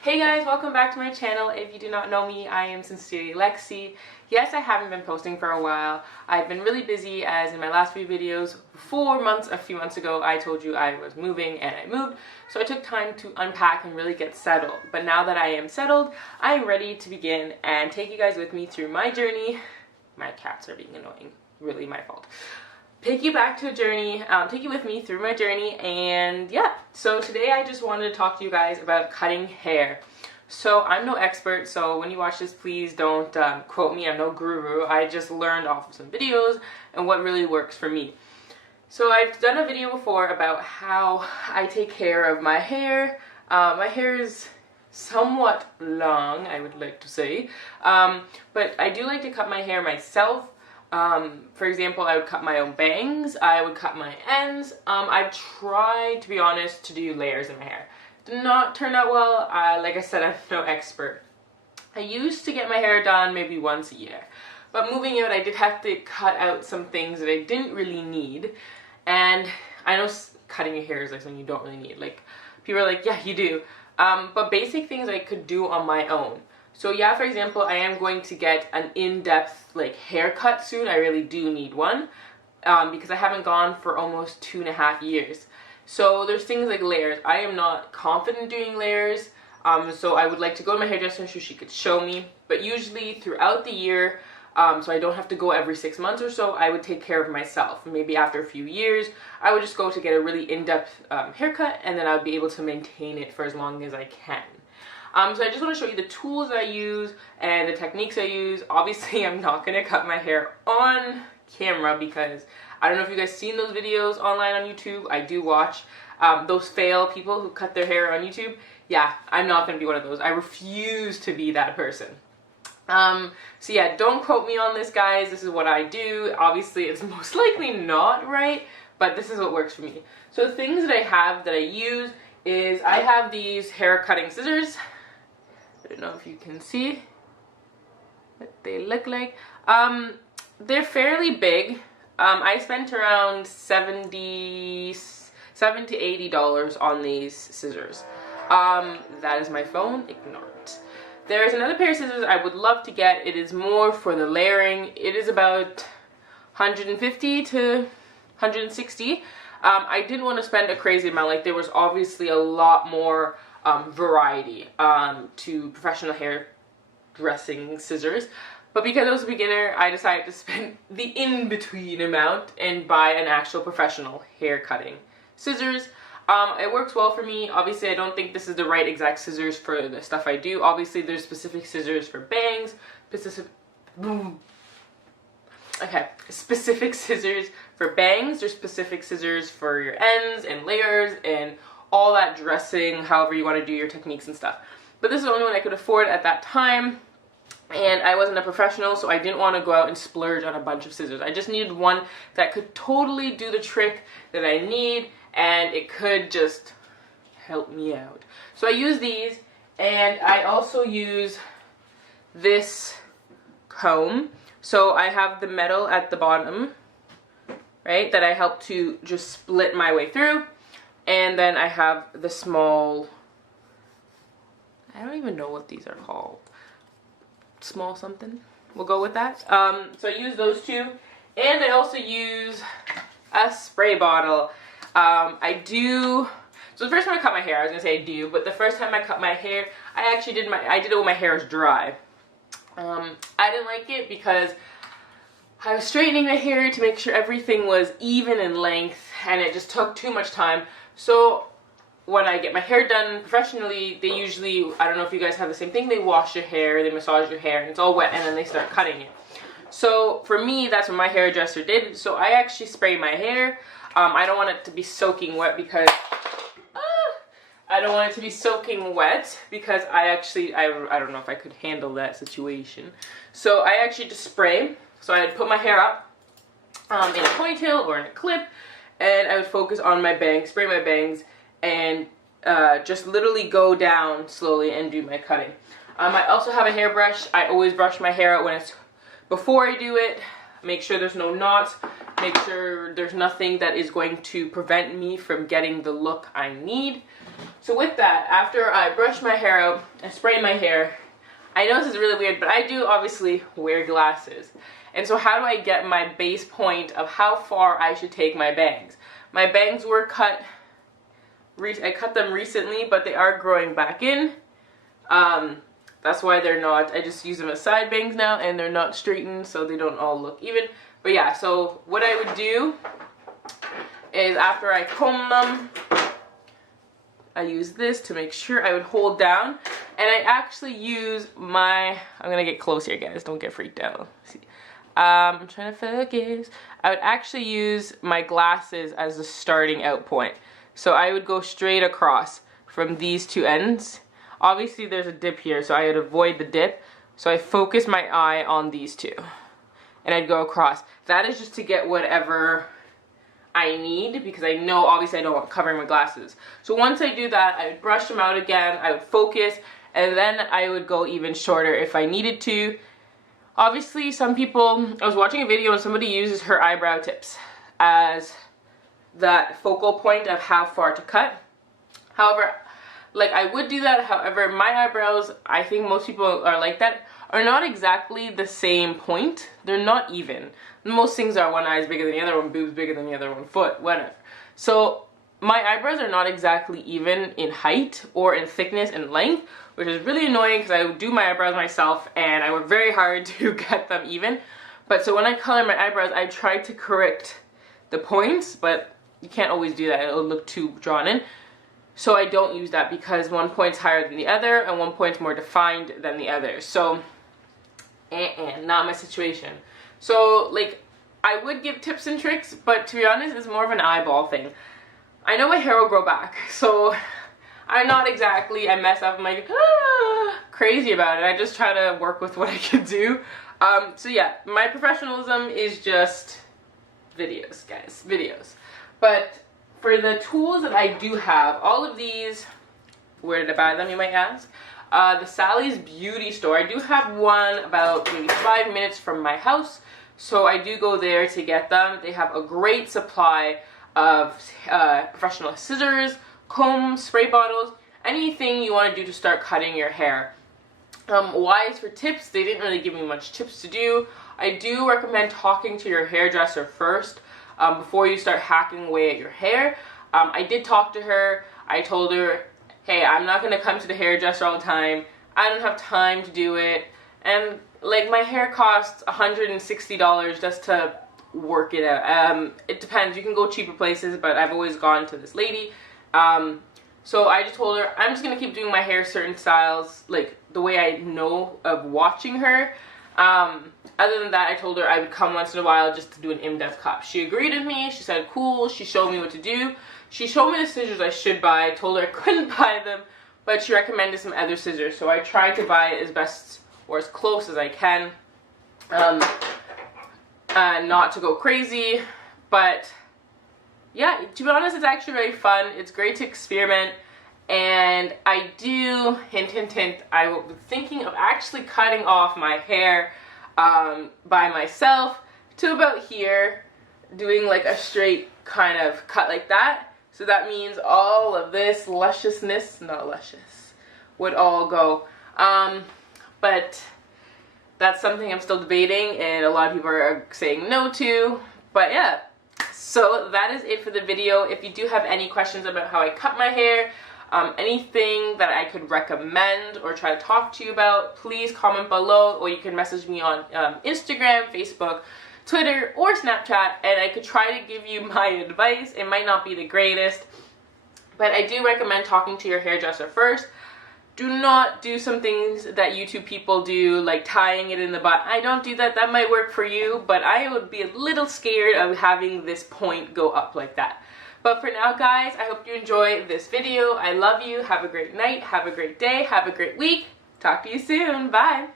Hey guys, welcome back to my channel. If you do not know me, I am Sincerely Lexi. Yes, I haven't been posting for a while. I've been really busy, as in my last few videos, a few months ago, I told you I was moving and I moved. So I took time to unpack and really get settled. But now that I am settled, I am ready to begin and take you guys with me through my journey. My cats are being annoying. Really my fault. Take you back to a journey, take you with me through my journey, and yeah. So today I just wanted to talk to you guys about cutting hair. So I'm no expert, so when you watch this, please don't quote me. I'm no guru. I just learned off of some videos and what really works for me. So I've done a video before about how I take care of my hair. My hair is somewhat long, I would like to say, but I do like to cut my hair myself. For example, I would cut my own bangs, I would cut my ends. I've tried, to be honest, to do layers in my hair. Did not turn out well. Like I said, I'm no expert. I used to get my hair done maybe once a year, but moving out, I did have to cut out some things that I didn't really need. And I know cutting your hair is like something you don't really need. Like, people are like, yeah, you do. But basic things I could do on my own. So yeah, for example, I am going to get an in-depth like haircut soon. I really do need one because I haven't gone for almost 2.5 years. So there's things like layers. I am not confident doing layers, so I would like to go to my hairdresser so she could show me. But usually throughout the year, so I don't have to go every 6 months or so, I would take care of myself. Maybe after a few years, I would just go to get a really in-depth haircut, and then I would be able to maintain it for as long as I can. So I just want to show you the tools I use and the techniques I use. Obviously, I'm not going to cut my hair on camera because I don't know if you guys seen those videos online on YouTube. I do watch those fail people who cut their hair on YouTube. Yeah, I'm not going to be one of those. I refuse to be that person. So yeah, don't quote me on this, guys. This is what I do. Obviously, it's most likely not right, but this is what works for me. So the things that I have that I use is I have these hair cutting scissors. I don't know if you can see what they look like. They're fairly big. I spent around $70 to $80 on these scissors. That is my phone. Ignore it. There's another pair of scissors I would love to get. It is more for the layering. It is about $150 to $160. I didn't want to spend a crazy amount. Like, there was obviously a lot more variety to professional hair dressing scissors, but because I was a beginner, I decided to spend the in-between amount and buy an actual professional hair cutting scissors. It works well for me. Obviously, I don't think this is the right exact scissors for the stuff I do. Obviously, there's specific scissors for bangs, specific scissors for bangs, there's specific scissors for your ends and layers and all that dressing, however you want to do your techniques and stuff. But this is the only one I could afford at that time, and I wasn't a professional, so I didn't want to go out and splurge on a bunch of scissors. I just needed one that could totally do the trick that I need, and it could just help me out. So I use these, and I also use this comb. So I have the metal at the bottom, right, that I help to just split my way through. And then I have the small, I don't even know what these are called. Small something. We'll go with that. So I use those two. And I also use a spray bottle. So the first time I cut my hair, I was going to say I do, but the first time I cut my hair, I did it when my hair was dry. I didn't like it because I was straightening my hair to make sure everything was even in length, and it just took too much time. So when I get my hair done professionally, they usually, I don't know if you guys have the same thing, they wash your hair, they massage your hair, and it's all wet, and then they start cutting it. So for me, that's what my hairdresser did. So I actually spray my hair. I don't want it to be soaking wet because I don't know if I could handle that situation. So I actually just spray. So I'd put my hair up in a ponytail or in a clip, and I would focus on my bangs, spray my bangs, and just literally go down slowly and do my cutting. I also have a hairbrush. I always brush my hair out before I do it. Make sure there's no knots. make sure there's nothing that is going to prevent me from getting the look I need. So with that, after I brush my hair out and spray my hair, I know this is really weird, but I do obviously wear glasses. And so how do I get my base point of how far I should take my bangs? My bangs were cut, I cut them recently, but they are growing back in. That's why they're not, I just use them as side bangs now, and they're not straightened, so they don't all look even. But yeah, so what I would do is after I comb them, I use this to make sure. I would hold down, and I actually use my, I'm gonna get close here guys, don't get freaked out. See. I'm trying to focus. I would actually use my glasses as the starting out point. So I would go straight across from these two ends. Obviously there's a dip here, so I would avoid the dip. So I focus my eye on these two, and I'd go across. That is just to get whatever I need, because I know obviously I don't want covering my glasses. So once I do that, I would brush them out again, I would focus, and then I would go even shorter if I needed to. Obviously some people, I was watching a video and somebody uses her eyebrow tips as that focal point of how far to cut. However, like I would do that, however my eyebrows, I think most people are like that, are not exactly the same point. They're not even. Most things are one eye is bigger than the other, one boob's bigger than the other, one foot, whatever. So my eyebrows are not exactly even in height or in thickness and length, which is really annoying because I do my eyebrows myself and I work very hard to get them even. But so when I color my eyebrows, I try to correct the points, but you can't always do that. It'll look too drawn in. So I don't use that because one point's higher than the other and one point's more defined than the other. So, not my situation. So, like, I would give tips and tricks, but to be honest, it's more of an eyeball thing. I know my hair will grow back, so I'm not exactly, I mess up, I'm like, crazy about it. I just try to work with what I can do. So yeah, my professionalism is just videos, guys, videos. But for the tools that I do have, all of these, where did I buy them, you might ask? The Sally's Beauty Store. I do have one about maybe 5 minutes from my house, so I do go there to get them. They have a great supply of professional scissors, combs, spray bottles, anything you want to do to start cutting your hair. Wise for tips, they didn't really give me much tips to do. I do recommend talking to your hairdresser first before you start hacking away at your hair. I did talk to her. I told her, hey, I'm not going to come to the hairdresser all the time. I don't have time to do it. And like my hair costs $160 just to work it out. It depends. You can go cheaper places, but I've always gone to this lady. So I just told her I'm just going to keep doing my hair certain styles, like the way I know of watching her. Other than that, I told her I would come once in a while just to do an in-depth cut. She agreed with me. She said, cool. She showed me what to do. She showed me the scissors I should buy. I told her I couldn't buy them, but she recommended some other scissors. So I tried to buy it as best or as close as I can. Not to go crazy, but yeah, to be honest, it's actually very fun. It's great to experiment, and I do, hint, hint, hint, I was thinking of actually cutting off my hair by myself to about here, doing like a straight kind of cut like that. So that means all of this lusciousness, not luscious, would all go. But that's something I'm still debating, and a lot of people are saying no to. But yeah, so that is it for the video. If you do have any questions about how I cut my hair, anything that I could recommend or try to talk to you about, please comment below, or you can message me on Instagram, Facebook, Twitter, or Snapchat, and I could try to give you my advice. It might not be the greatest, but I do recommend talking to your hairdresser first. Do not do some things that YouTube people do, like tying it in the butt. I don't do that. That might work for you, but I would be a little scared of having this point go up like that. But for now, guys, I hope you enjoy this video. I love you. Have a great night. Have a great day. Have a great week. Talk to you soon. Bye.